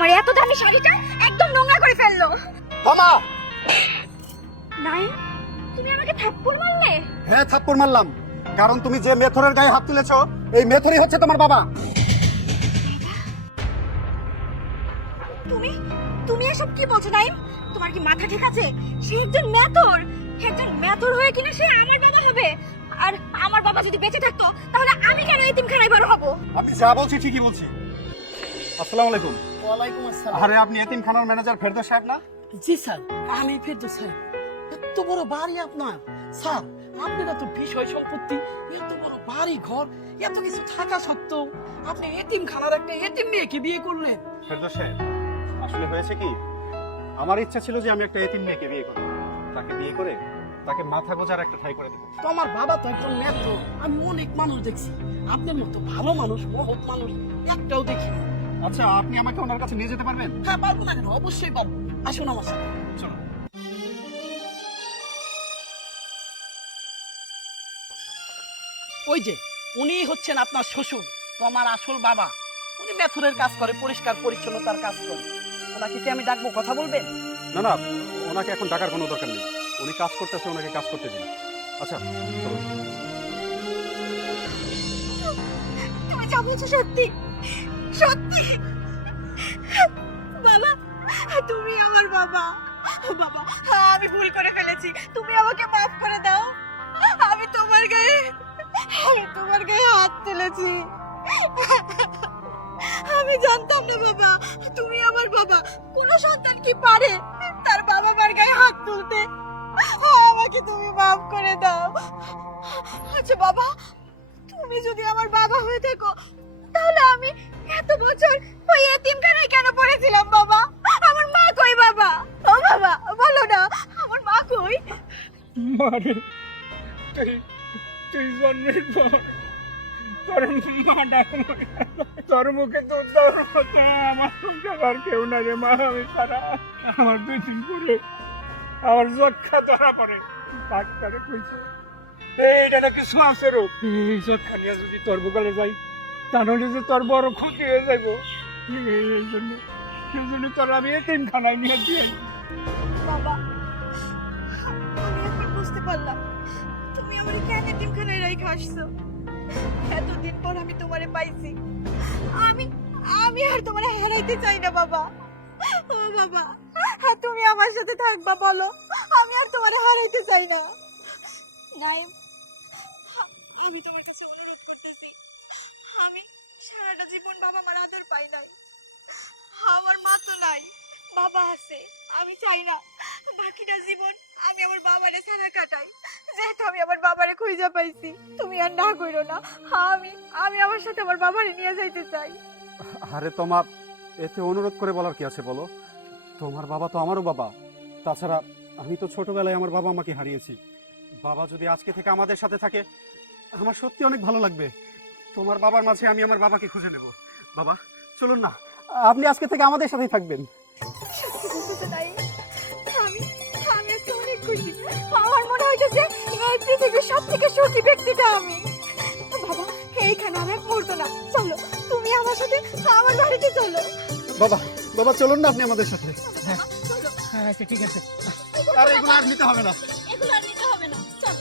আমার এত দামি শাড়িটা একদম নোংরা করে ফেলল। মামা নাই তুমি আমাকে থাপ্পড় মারলে? হ্যাঁ থাপ্পড় মারলাম। কারণ তুমি যে মেথরের গায়ে হাত তুলেছো এই মেথরই হচ্ছে তোমার বাবা। তুমি তুমি এসব কি বলছো নাইম? তোমার কি মাথা ঠিক আছে? সে একজন মেথর। একজন মেথর হয়ে কিনা সে আমার বাবা হবে। আর আমার বাবা যদি বেঁচে থাকতো তাহলে আমি কেন এতিমখানায় বড় হব? আমি যা বলছি ঠিকই বলছি। আসসালামু আলাইকুম। ওয়ালাইকুম আসসালাম। আরে আপনি এতিমখানার ম্যানেজার ফেরদৌস সাহেব না? জি স্যার। আমি ফেরদৌস স্যার এত বড় বাড়ি আপনার। স্যার আপনার তো বিষয় সম্পত্তি এত বড় বাড়ি ঘর এত কিছু থাকা সত্ত্বেও আপনি এতিম খানার একটা এতিম মেয়েকে বিয়ে করলেন। ফেরদৌস সাহেব আসলে হয়েছে কি? আমার ইচ্ছা ছিল যে আমি একটা এতিম মেয়েকে বিয়ে করব। তাকে বিয়ে করে তাকে মাথা গোজার একটা ঠাই করে দেবো। তো আমার বাবা তো একজন নেত্র আমি অনেক মানুষ দেখছি। আপনার মতো ভালো মানুষ মহৎ মানুষ একটাও দেখিনি আচ্ছা আপনি আমাকে ওনার কাছে নিয়ে যেতে পারবেন? হ্যাঁ পারব না কেন? অবশ্যই পারব। আসুন আমার সাথে। চলো ওই যে উনি হচ্ছেন আপনার শ্বশুর তো আমার আসল বাবা। উনি মেথুরের কাজ করে পরিষ্কার পরিচ্ছন্নতার কাজ করে। ওনাকে কি আমি ডাকবো কথা বলবেন? না না ওনাকে এখন ডাকার কোনো দরকার নেই। উনি কাজ করতেছে ওনাকে কাজ করতে দিন। আচ্ছা চলো তুমি যা বলছো সত্যি। সত্যি। বাবা, তুমি আমার বাবা। বাবা, আমি ভুল করে ফেলেছি। তুমি আমাকে মাফ করে দাও। আমি তোমার গায়ে তোমার গায়ে হাত তুলেছি। আমি জানতাম না বাবা, তুমি আমার বাবা। কোন সন্তান কি পারে তার বাবা মার গায়ে হাত তুলতে? আমাকে তুমি মাফ করে দাও। আচ্ছা বাবা, তুমি যদি আমার বাবা হয়ে থাকো তাহলে আমি এত বছর ওই এতিমখানায় কেন পড়েছিলাম, বাবা? আমার মা কই, বাবা? ও, বাবা, বলো না, আমার মা কই? মারে তুই তুই জন্মের পর তোর মা ডাক তোর মুখে দুধ দেওয়ার মতো আমার সংসার কেউ না রে মা, আমি সারা আমার দুই দিন পরে আমার যক্ষা ধরা পড়ে। ডাক্তারে কইছে এইটা নাকি শ্বাসের এই যক্ষা নিয়ে যদি তোর বুকালে যাই তাহলে যে তোর বড় ক্ষতি হয়ে এই এই জন্য সেই জন্য তোর আমি এতিমখানায় নিয়ে দিয়ে বাবা, আমি এখন বুঝতে পারলাম। তুমি আমার কেন এতিমখানায় রেখে আসছো? এতদিন পর আমি তোমারে পাইছি। আমি আমি আর তোমারে হারাইতে চাই না, বাবা। ও বাবা তুমি আমার সাথে থাকবা বলো। আমি আর তোমারে হারাইতে চাই না। নাইম, আমি তোমার কাছে অনুরোধ করতেছি। আমি সারাটা জীবন বাবা মার আদর পাই নাই। আমার মা তো নাই, বাবা আছে, আমি চাই না। বাকিটা জীবন আমি আমার বাবারে ছাড়া কাটাই। যেহেতু আমি আমার বাবারে খুঁজে পাইছি, তুমি আর না কইরো না, আমি আমি আমার সাথে আমার বাবারে নিয়ে যাইতে চাই। আরে তোমা, এতে অনুরোধ করে বলার কি আছে বলো? তোমার বাবা তো আমারও বাবা। তাছাড়া আমি তো ছোটবেলায় আমার বাবা আমাকে হারিয়েছি। বাবা যদি আজকে থেকে আমাদের সাথে থাকে, আমার সত্যি অনেক ভালো লাগবে। তোমার বাবার মাঝে আমি আমার বাবাকে খুঁজে নেব। বাবা চলুন না। আপনি আজকে থেকে আমাদের সাথেই থাকবেন। আমি আমি অনেক খুশি। আমার মনে হইতেছে এই পৃথিবীর সব থেকে সুখী ব্যক্তিটা আমি। বাবা এইখানে আর এক না। চলো তুমি আমার সাথে আমার বাড়িতে চলো। বাবা বাবা চলুন না আপনি আমাদের সাথে। চলো। আচ্ছা ঠিক আছে। আর এগুলো আর নিতে হবে না। এগুলো আর নিতে হবে না। চলো